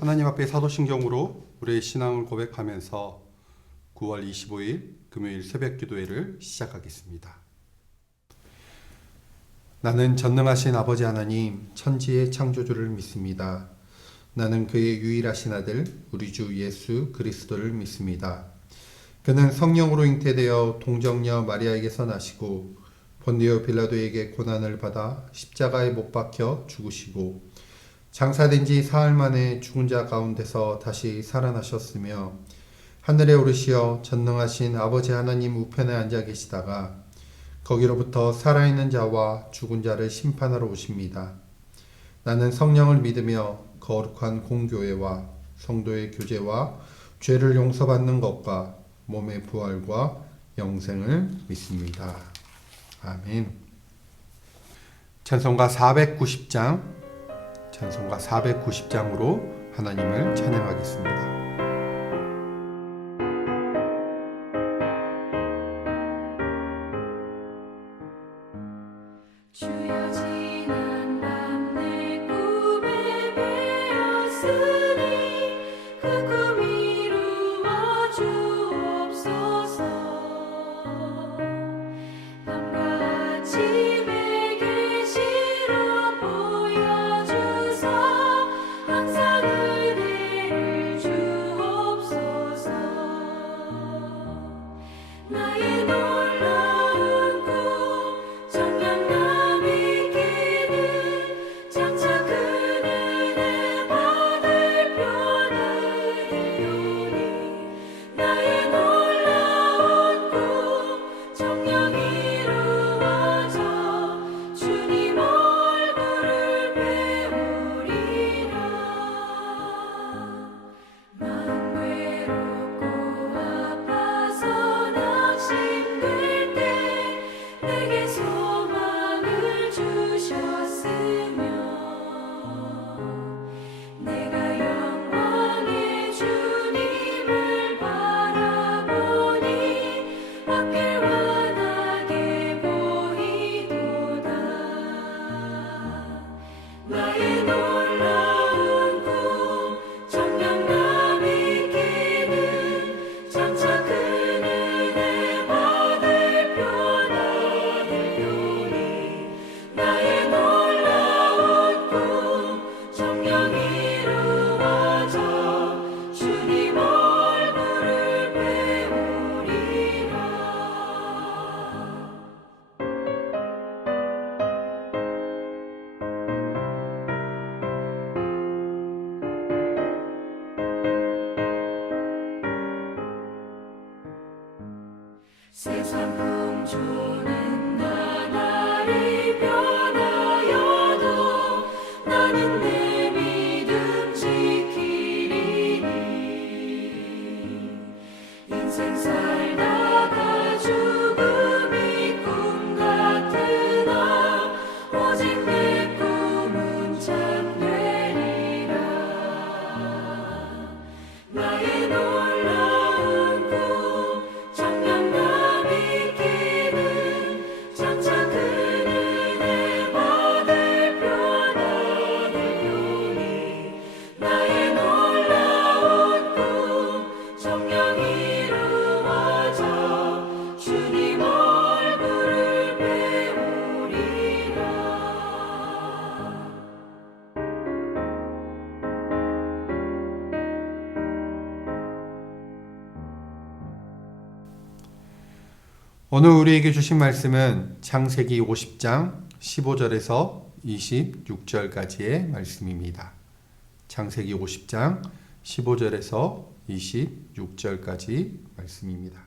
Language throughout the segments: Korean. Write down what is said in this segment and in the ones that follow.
하나님 앞에 사도신경으로 우리의 신앙을 고백하면서 9월 25일 금요일 새벽 기도회를 시작하겠습니다. 나는 전능하신 아버지 하나님 천지의 창조주를 믿습니다. 나는 그의 유일하신 아들 우리 주 예수 그리스도를 믿습니다. 그는 성령으로 잉태되어 동정녀 마리아에게서 나시고 본디오 빌라도에게 고난을 받아 십자가에 못 박혀 죽으시고 장사된 지 사흘 만에 죽은 자 가운데서 다시 살아나셨으며 하늘에 오르시어 전능하신 아버지 하나님 우편에 앉아 계시다가 거기로부터 살아있는 자와 죽은 자를 심판하러 오십니다. 나는 성령을 믿으며 거룩한 공교회와 성도의 교제와 죄를 용서받는 것과 몸의 부활과 영생을 믿습니다. 아멘. 찬송가 490장으로 하나님을 찬양하겠습니다. 주여 지난 밤 내 꿈에 배었으니 그 꿈 이루어 주옵소서. 밤과 아침에 계시로 보여주사 항상 은혜를 주옵소서. 나의 놀라운 꿈 정녕 장차 그 은혜 받을 표는 되오니 나의 놀라운 꿈 정녕 이루어져 주님 얼굴을 배우리라. 마음 외롭고 아파서 낙심될 때 내게 소망을 주셨으며 내가 영광의 주님을 바라보니 앞길 환하게 보이도다. 나의 놀라운 꿈 정녕 남이 끼는 장차 큰 은혜 받을 표나 되오니 나의 놀라운 꿈 정녕 이루어져 주님 얼굴을 배우리라. 세상 풍조는 나날이 변하여도 나는 내 믿음 지키리니. 인생 살다가 죽음이 꿈 같으나 오직 내 꿈은 참되리라. 나의 놀라운 꿈 정녕 남이 끼는 장차 큰 은혜 받을 표나 되오니 나의 놀라운 꿈 정녕 이루어져 주님 얼굴을 배우리라. 오늘 우리에게 주신 말씀은 창세기 50장 15절에서 26절까지의 말씀입니다. 창세기 50장 15절에서 26절까지 말씀입니다.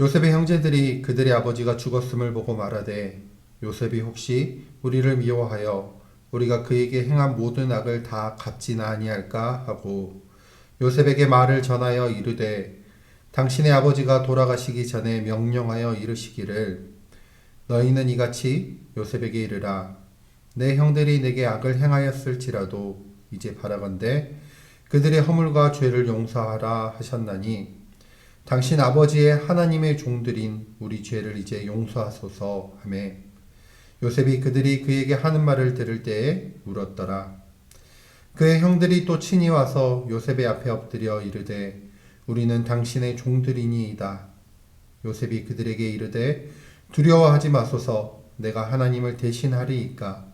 요셉의 형제들이 그들의 아버지가 죽었음을 보고 말하되 요셉이 혹시 우리를 미워하여 우리가 그에게 행한 모든 악을 다 갚지나 아니할까 하고 요셉에게 말을 전하여 이르되 당신의 아버지가 돌아가시기 전에 명령하여 이르시기를 너희는 이같이 요셉에게 이르라. 내 형들이 내게 악을 행하였을지라도 이제 바라건대 그들의 허물과 죄를 용서하라 하셨나니 당신 아버지의 하나님의 종들인 우리 죄를 이제 용서하소서 하매 요셉이 그들이 그에게 하는 말을 들을 때에 울었더라. 그의 형들이 또 친히 와서 요셉의 앞에 엎드려 이르되 우리는 당신의 종들이니이다. 요셉이 그들에게 이르되 두려워하지 마소서. 내가 하나님을 대신하리이까.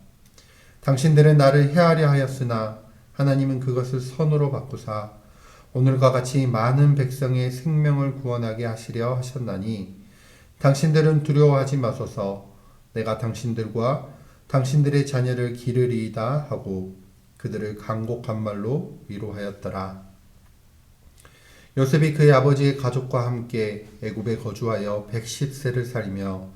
당신들은 나를 해하려 하였으나 하나님은 그것을 선으로 바꾸사 오늘과 같이 많은 백성의 생명을 구원하게 하시려 하셨나니 당신들은 두려워하지 마소서. 내가 당신들과 당신들의 자녀를 기르리이다 하고 그들을 간곡한 말로 위로하였더라. 요셉이 그의 아버지의 가족과 함께 애굽에 거주하여 110세를 살며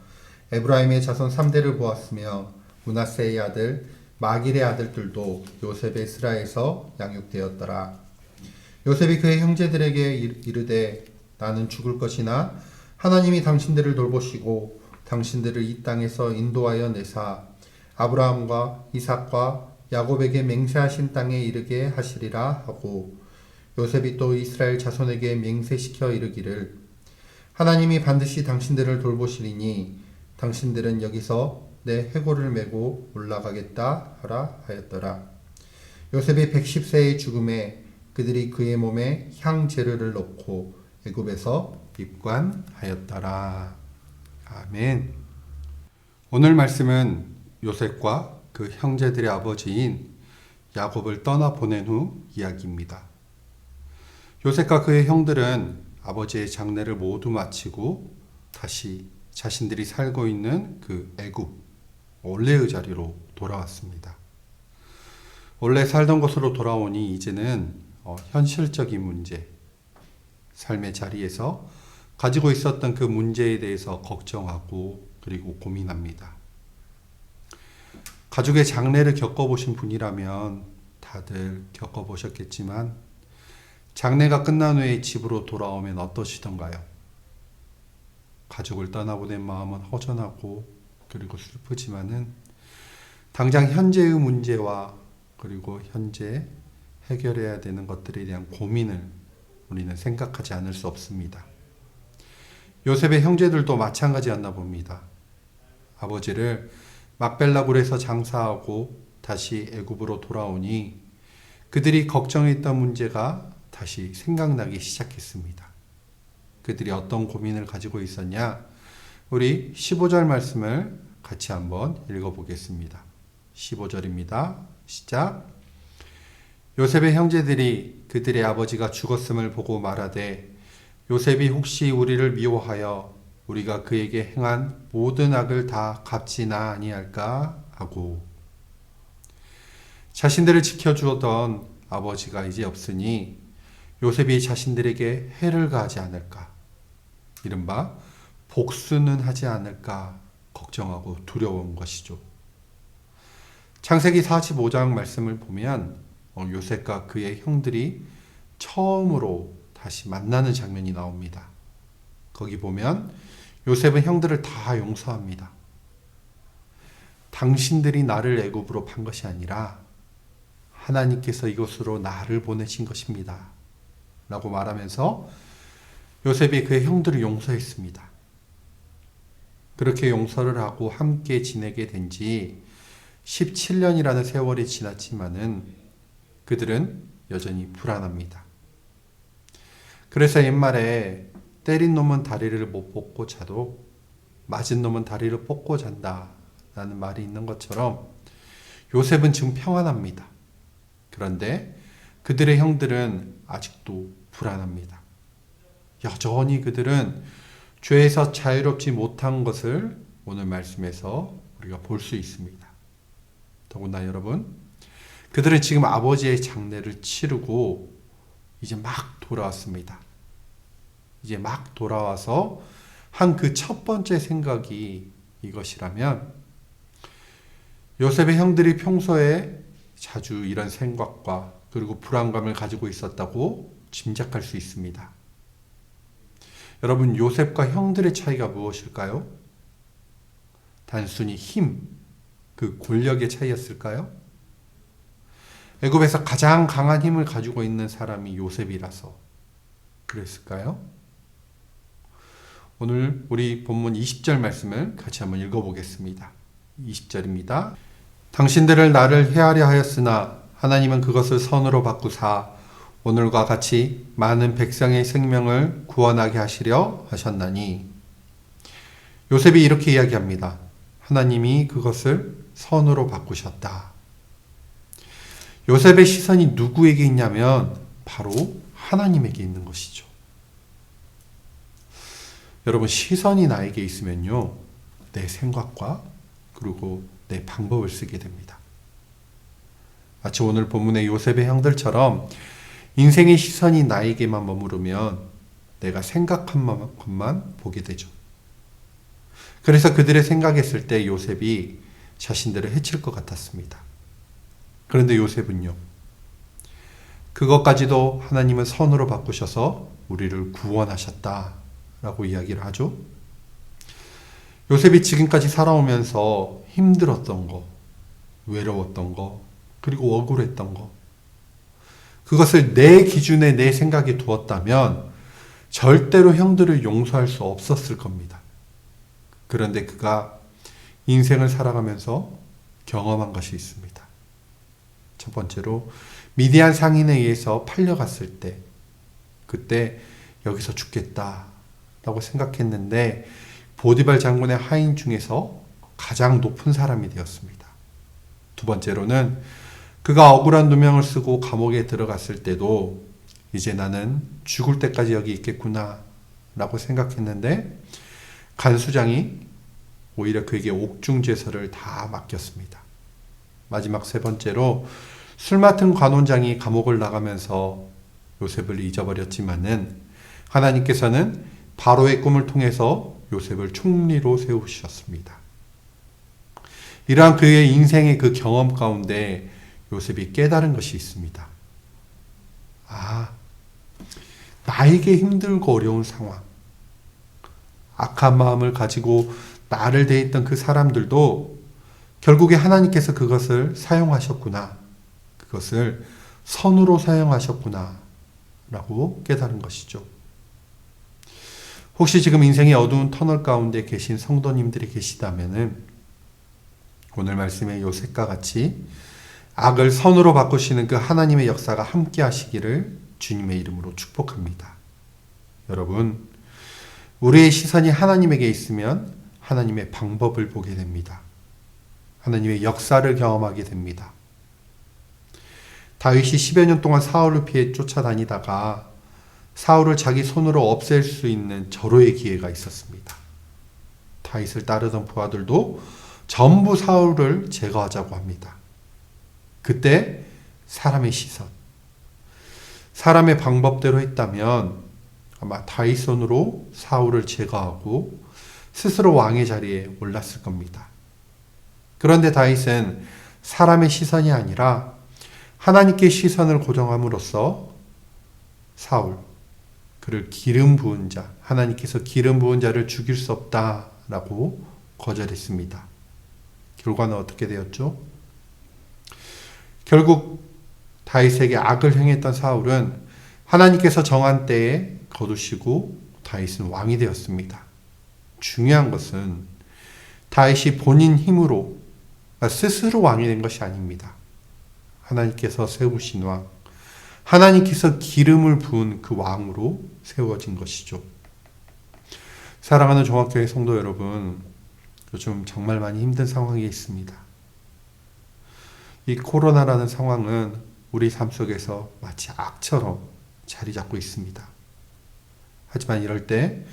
에브라임의 자손 3대를 보았으며 므낫세의 아들 마길의 아들들도 요셉의 스라에서 양육되었더라. 요셉이 그의 형제들에게 이르되 나는 죽을 것이나 하나님이 당신들을 돌보시고 당신들을 이 땅에서 인도하여 내사 아브라함과 이삭과 야곱에게 맹세하신 땅에 이르게 하시리라 하고 요셉이 또 이스라엘 자손에게 맹세시켜 이르기를 하나님이 반드시 당신들을 돌보시리니 당신들은 여기서 내 해골을 메고 올라가겠다 하라 하였더라. 요셉이 110세의 죽음에 그들이 그의 몸에 향재료를 넣고 애굽에서 입관하였더라. 아멘. 오늘 말씀은 요셉과 그 형제들의 아버지인 야곱을 떠나 보낸 후 이야기입니다. 요셉과 그의 형들은 아버지의 장례를 모두 마치고 다시 자신들이 살고 있는 그 애굽 원래의 자리로 돌아왔습니다. 원래 살던 곳으로 돌아오니 이제는 현실적인 문제, 삶의 자리에서 가지고 있었던 그 문제에 대해서 걱정하고 그리고 고민합니다. 가족의 장례를 겪어보신 분이라면 다들 겪어보셨겠지만 장례가 끝난 후에 집으로 돌아오면 어떠시던가요? 가족을 떠나보낸 마음은 허전하고 그리고 슬프지만은 당장 현재의 문제와 그리고 현재 해결해야 되는 것들에 대한 고민을 우리는 생각하지 않을 수 없습니다. 요셉의 형제들도 마찬가지였나 봅니다. 아버지를 막벨라굴에서 장사하고 다시 애굽으로 돌아오니 그들이 걱정했던 문제가 다시 생각나기 시작했습니다. 그들이 어떤 고민을 가지고 있었냐? 우리 15절 말씀을 같이 한번 읽어보겠습니다. 15절입니다. 시작. 요셉의 형제들이 그들의 아버지가 죽었음을 보고 말하되 요셉이 혹시 우리를 미워하여 우리가 그에게 행한 모든 악을 다 갚지나 아니할까 하고 자신들을 지켜주었던 아버지가 이제 없으니 요셉이 자신들에게 해를 가하지 않을까, 이른바 복수는 하지 않을까 걱정하고 두려운 것이죠. 창세기 45장 말씀을 보면 요셉과 그의 형들이 처음으로 다시 만나는 장면이 나옵니다. 거기 보면 요셉은 형들을 다 용서합니다. 당신들이 나를 애굽으로 판 것이 아니라 하나님께서 이곳으로 나를 보내신 것입니다. 라고 말하면서 요셉이 그의 형들을 용서했습니다. 그렇게 용서를 하고 함께 지내게 된 지 17년이라는 세월이 지났지만은 그들은 여전히 불안합니다. 그래서 옛말에 때린 놈은 다리를 못 뽑고 자도 맞은 놈은 다리를 뽑고 잔다 라는 말이 있는 것처럼 요셉은 지금 평안합니다. 그런데 그들의 형들은 아직도 불안합니다. 여전히 그들은 죄에서 자유롭지 못한 것을 오늘 말씀에서 우리가 볼 수 있습니다. 더구나 여러분, 그들은 지금 아버지의 장례를 치르고 이제 막 돌아왔습니다. 이제 막 돌아와서 한 그 첫 번째 생각이 이것이라면 요셉의 형들이 평소에 자주 이런 생각과 그리고 불안감을 가지고 있었다고 짐작할 수 있습니다. 여러분, 요셉과 형들의 차이가 무엇일까요? 단순히 힘, 그 권력의 차이였을까요? 애굽에서 가장 강한 힘을 가지고 있는 사람이 요셉이라서 그랬을까요? 오늘 우리 본문 20절 말씀을 같이 한번 읽어보겠습니다. 20절입니다. 당신들을 나를 해하려 하였으나 하나님은 그것을 선으로 바꾸사 오늘과 같이 많은 백성의 생명을 구원하게 하시려 하셨나니. 요셉이 이렇게 이야기합니다. 하나님이 그것을 선으로 바꾸셨다. 요셉의 시선이 누구에게 있냐면 바로 하나님에게 있는 것이죠. 여러분, 시선이 나에게 있으면요, 내 생각과 그리고 내 방법을 쓰게 됩니다. 마치 오늘 본문의 요셉의 형들처럼 인생의 시선이 나에게만 머무르면 내가 생각한 것만 보게 되죠. 그래서 그들의 생각했을 때 요셉이 자신들을 해칠 것 같았습니다. 그런데 요셉은요, 그것까지도 하나님은 선으로 바꾸셔서 우리를 구원하셨다라고 이야기를 하죠. 요셉이 지금까지 살아오면서 힘들었던 거, 외로웠던 거, 그리고 억울했던 거, 그것을 내 기준에 내 생각에 두었다면 절대로 형들을 용서할 수 없었을 겁니다. 그런데 그가 인생을 살아가면서 경험한 것이 있습니다. 첫 번째로 미디안 상인에 의해서 팔려갔을 때, 그때 여기서 죽겠다라고 생각했는데 보디발 장군의 하인 중에서 가장 높은 사람이 되었습니다. 두 번째로는 그가 억울한 누명을 쓰고 감옥에 들어갔을 때도 이제 나는 죽을 때까지 여기 있겠구나 라고 생각했는데 간수장이 오히려 그에게 옥중제설을 다 맡겼습니다. 마지막 세 번째로 술 맡은 관원장이 감옥을 나가면서 요셉을 잊어버렸지만은 하나님께서는 바로의 꿈을 통해서 요셉을 총리로 세우셨습니다. 이러한 그의 인생의 그 경험 가운데 요셉이 깨달은 것이 있습니다. 나에게 힘들고 어려운 상황, 악한 마음을 가지고 나를 대했던 그 사람들도 결국에 하나님께서 그것을 사용하셨구나, 그것을 선으로 사용하셨구나 라고 깨달은 것이죠. 혹시 지금 인생의 어두운 터널 가운데 계신 성도님들이 계시다면은 오늘 말씀의 요셉과 같이 악을 선으로 바꾸시는 그 하나님의 역사가 함께 하시기를 주님의 이름으로 축복합니다. 여러분, 우리의 시선이 하나님에게 있으면 하나님의 방법을 보게 됩니다. 하나님의 역사를 경험하게 됩니다. 다윗이 10여 년 동안 사울을 피해 쫓아다니다가 사울을 자기 손으로 없앨 수 있는 절호의 기회가 있었습니다. 다윗을 따르던 부하들도 전부 사울을 제거하자고 합니다. 그때 사람의 시선, 사람의 방법대로 했다면 아마 다윗 손으로 사울을 제거하고 스스로 왕의 자리에 올랐을 겁니다. 그런데 다윗은 사람의 시선이 아니라 하나님께 시선을 고정함으로써 사울, 그를 기름 부은 자, 하나님께서 기름 부은 자를 죽일 수 없다라고 거절했습니다. 결과는 어떻게 되었죠? 결국 다윗에게 악을 행했던 사울은 하나님께서 정한 때에 거두시고 다윗은 왕이 되었습니다. 중요한 것은 다윗이 본인 힘으로 스스로 왕이 된 것이 아닙니다. 하나님께서 세우신 왕, 하나님께서 기름을 부은 그 왕으로 세워진 것이죠. 사랑하는 종합교회 성도 여러분, 요즘 정말 많이 힘든 상황이 있습니다. 이 코로나라는 상황은 우리 삶 속에서 마치 악처럼 자리 잡고 있습니다. 하지만 이럴 때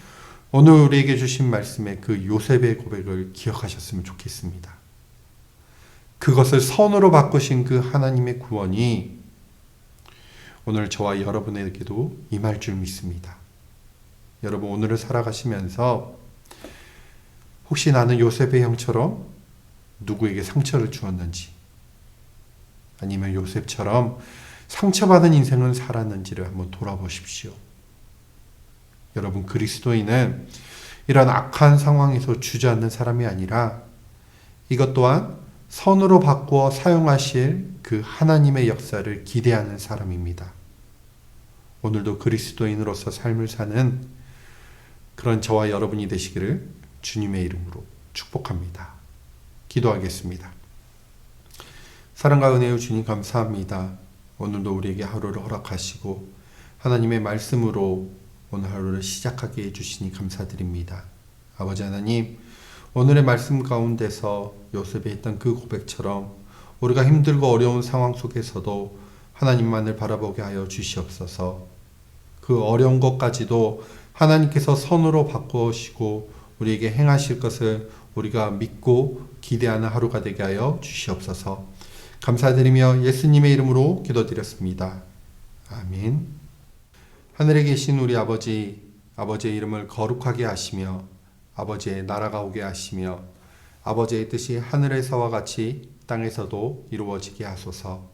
오늘 우리에게 주신 말씀의 그 요셉의 고백을 기억하셨으면 좋겠습니다. 그것을 선으로 바꾸신 그 하나님의 구원이 오늘 저와 여러분에게도 임할 줄 믿습니다. 여러분, 오늘을 살아가시면서 혹시 나는 요셉의 형처럼 누구에게 상처를 주었는지, 아니면 요셉처럼 상처받은 인생을 살았는지를 한번 돌아보십시오. 여러분, 그리스도인은 이런 악한 상황에서 주저앉는 사람이 아니라 이것 또한 선으로 바꾸어 사용하실 그 하나님의 역사를 기대하는 사람입니다. 오늘도 그리스도인으로서 삶을 사는 그런 저와 여러분이 되시기를 주님의 이름으로 축복합니다. 기도하겠습니다. 사랑과 은혜의 주님 감사합니다. 오늘도 우리에게 하루를 허락하시고 하나님의 말씀으로 오늘 하루를 시작하게 해주시니 감사드립니다. 아버지 하나님, 오늘의 말씀 가운데서 요셉이 했던 그 고백처럼 우리가 힘들고 어려운 상황 속에서도 하나님만을 바라보게 하여 주시옵소서. 그 어려운 것까지도 하나님께서 선으로 바꾸시고 우리에게 행하실 것을 우리가 믿고 기대하는 하루가 되게 하여 주시옵소서. 감사드리며 예수님의 이름으로 기도드렸습니다. 아멘. 하늘에 계신 우리 아버지, 아버지의 이름을 거룩하게 하시며 아버지의 나라가 오게 하시며 아버지의 뜻이 하늘에서와 같이 땅에서도 이루어지게 하소서.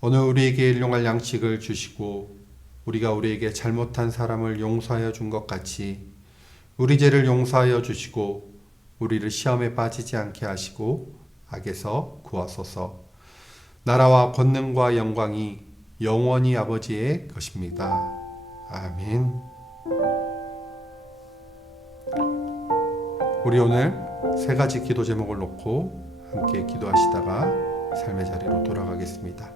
오늘 우리에게 일용할 양식을 주시고 우리가 우리에게 잘못한 사람을 용서하여 준 것 같이 우리 죄를 용서하여 주시고 우리를 시험에 빠지지 않게 하시고 악에서 구하소서. 나라와 권능과 영광이 영원히 아버지의 것입니다. 아멘. 우리 오늘 세 가지 기도 제목을 놓고 함께 기도하시다가 삶의 자리로 돌아가겠습니다.